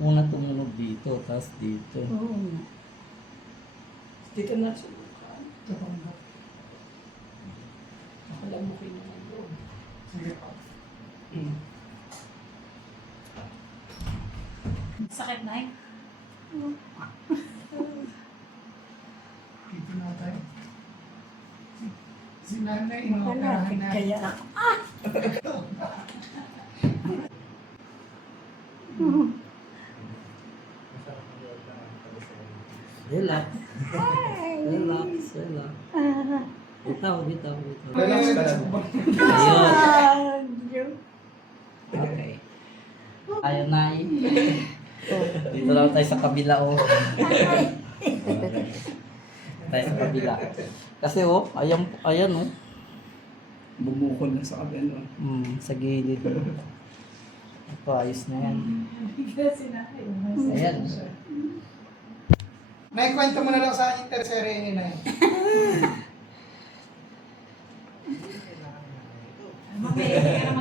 Una tumunog dito, tapos dito. Oo nga. Dito na subukan. Alam mo kayo naman doon. Sige pa. Sakit na eh. Dito na tayo. Si nanay, Malapit na. kaya ako. Relax. Relax, relax. Bitaw, bitaw, bitaw. Relax ka lang. Ayun. Okay. Ayun na Dito lang tayo sa kabila, oh. Tayo sa kabila. Kasi, oh, ayan, oh. Bumukol na sa kabelo. Sa gilid. Ito, ayos na yan. Ayan. Nay, kwento mo na lang sa interserie ni Nay.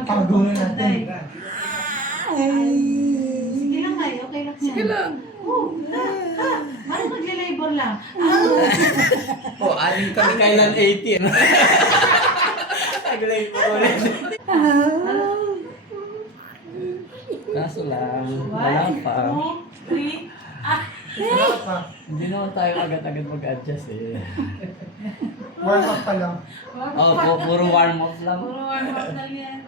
Pagdulo natin. Sige lang ay, okay lang siya. Sige lang. Ano magle-labor lang? Oh, aling kami kailan 18. Taglay po ulit. Kaso lang, wala pa. 2, 3. Hindi naman tayo agad-agad mag-adjust eh. Warm up pa lang. Oh, puro warm up lang. Puro warm-up lang yan.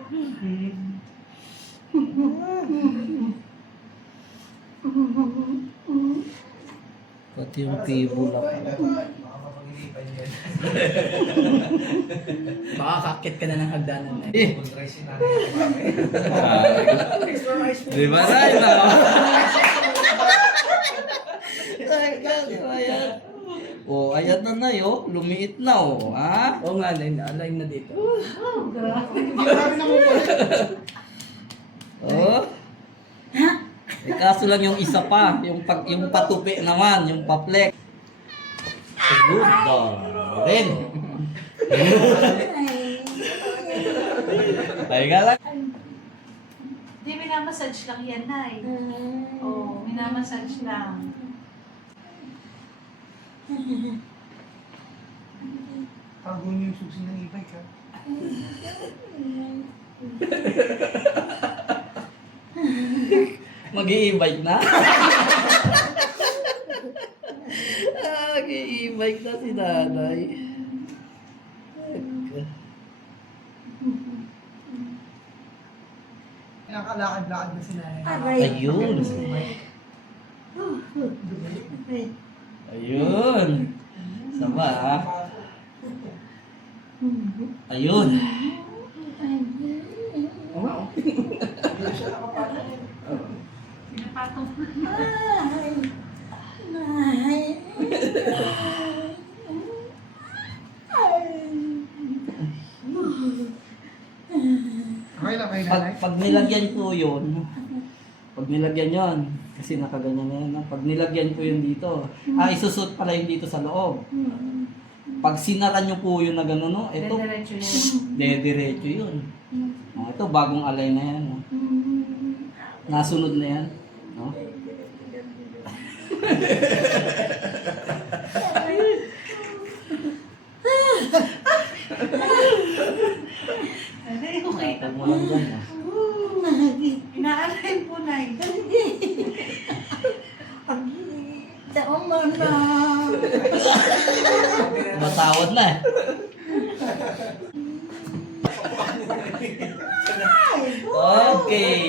Pati yung table up. Makakakit ka na ng hagdanan na. Di ba rin na? Ayan. Oh, ayan na yo. Lumiit na oh. Ha? Oo nga, align na dito. Hindi marami na mukha. Oh. Eh, kaso lang yung isa pa, yung patupi naman, yung paplek. Good rin. Tayo lang. Hindi, minamassage lang yan, Nay. Oo, minamassage lang. Tago niyo yung susi ng e-bike ha. Mag-i-e-bike na? Mag-i-e-bike na si nanay. Nakalakad-lakad na si nanay. Ayun. Ayun. Saba ha? Ayun. Oo nga, oh. Pinapatong. Okay lang kayo nanay. Pag nilagyan ko yun, kasi nakaganyan na yan, pag nilagyan ko yun dito, isusot pala yun dito sa loob. Pag sinara nyo po yun na gano'n, no, ito, Diretso yan. dediretso yun. Oh, ito, bagong alay na yan. No? Nasunod na yan. No? Ay, okay. Tawag mo lang dyan. Ah. Inaalay po, Nay. Matawad na eh. Okay.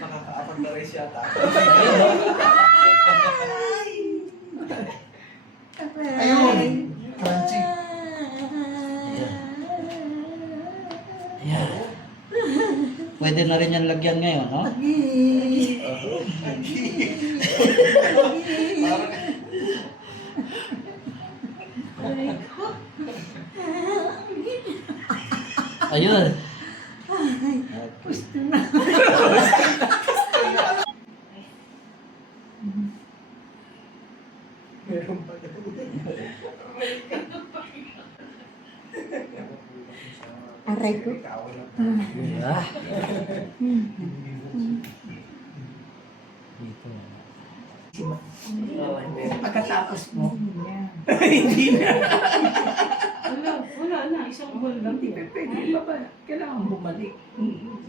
Makakaapat na rin siya ta. Ayun. Crunchy. Ayan. Pwede na rin yan lagyan ngayon, no? Ayun. Meron pa daw. Aray ko. Ah. Dito. Pagkatapos mo, Wala na. Isang ball lang. hindi pa pwede pa ba? Kailangan bumalik.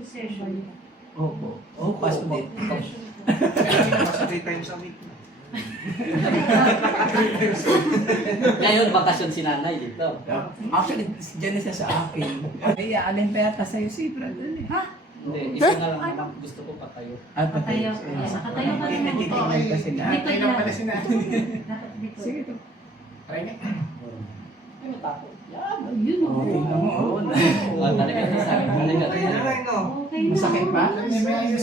Sa session. Opo. Oh, paso din. Basta 3 times a week. Ngayon, bakasyon si nanay dito. Actually, dyan na siya sa akin. Kaya alin pa yata sa'yo si Brad eh. Hindi, isa na lang naman gusto ko patayo. Ah, Patayo. Nakatayo ka rin. Nagtitingin pa sila. Dito Tayo lang pala si nanay. Dapat dito. Sige to. Try nga. Ay, matakot. Yan. Ayun o. Oh, tingnan mo. Oo, talaga sa akin. Talaga. Tayo na lang, no? Okay na. Masakit pa? May ayos.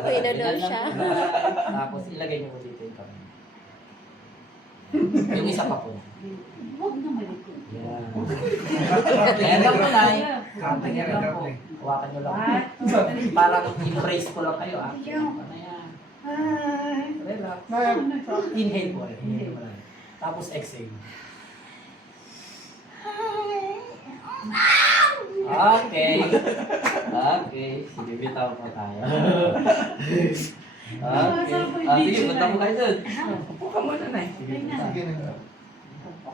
Okay na daw siya. Tapos ilagay niyo mo dito yung kamay. Yung isa pa po. Huwag na malikot. Yan. Ayan lang po, Nay. Kapag Ayan lang po. Hawakan niyo lang. What? Parang embrace ko lang kayo, ah. Ano yan? Relax. Inhale po. Inhale mo lang. Tapos exhale. Okay. Okay. Sige, bitaw pa tayo. Okay. Sige, punta mo kayo dun. Upo ka muna na. Okay na. Sige na.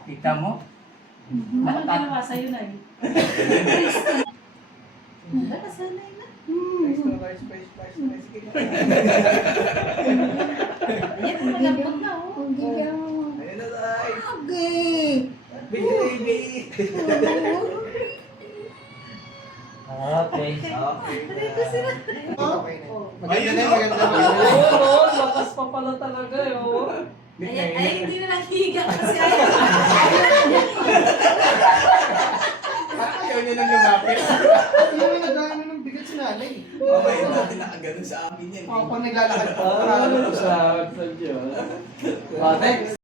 Kita mo? Ano ginawa sa'yo na eh? Nakasanay na. Ayan, malambot na oh. Hindi daw. Ayun na tayo. Okay. Baby! Okay. Okay na. Oh. Maganda na, maganda na. Oo, lakas pa pala talaga eh. Oh. Ay, hindi na naghihiga kasi ay. Ayaw niya nang lumapit. Yung nagdaan ng bigat si nanay. Okay, natin nakaganon sa amin yan. Pag naglalakad pa. Ah, sa Diyos. Next.